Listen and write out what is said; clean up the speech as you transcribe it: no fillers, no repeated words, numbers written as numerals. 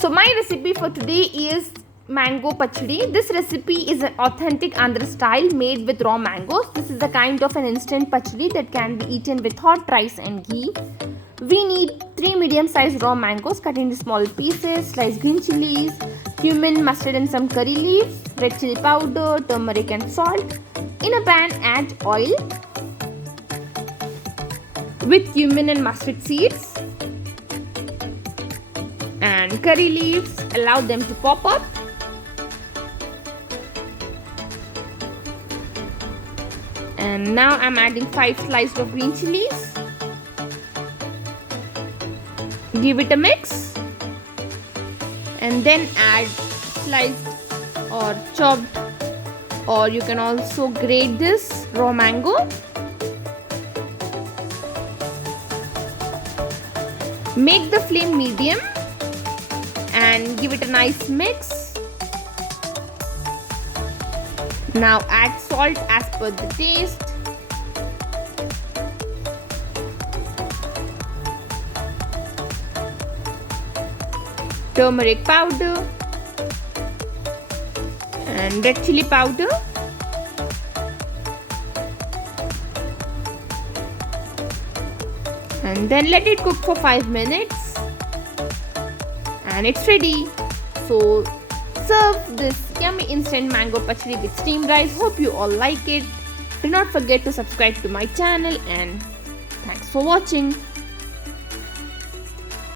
So my recipe for today is mango pachadi. This recipe is an authentic Andhra style made with raw mangoes. This is a kind of an instant pachadi that can be eaten with hot rice and ghee. We need 3 medium-sized raw mangoes cut into small pieces, sliced green chilies, cumin, mustard and some curry leaves, red chili powder, turmeric and salt. In a pan, add oil with cumin and mustard seeds and curry leaves. Allow them to pop up. And now I'm adding 5 slices of green chilies. Give it a mix and then add sliced or chopped, or you can also grate this raw mango. Make the flame medium and give it a nice mix. Now add salt as per the taste. Turmeric powder and red chili powder. And then let it cook for 5 minutes and it's ready. So serve this yummy instant mango pachadi with steamed rice. Hope you all like it. Do not forget to subscribe to my channel and thanks for watching.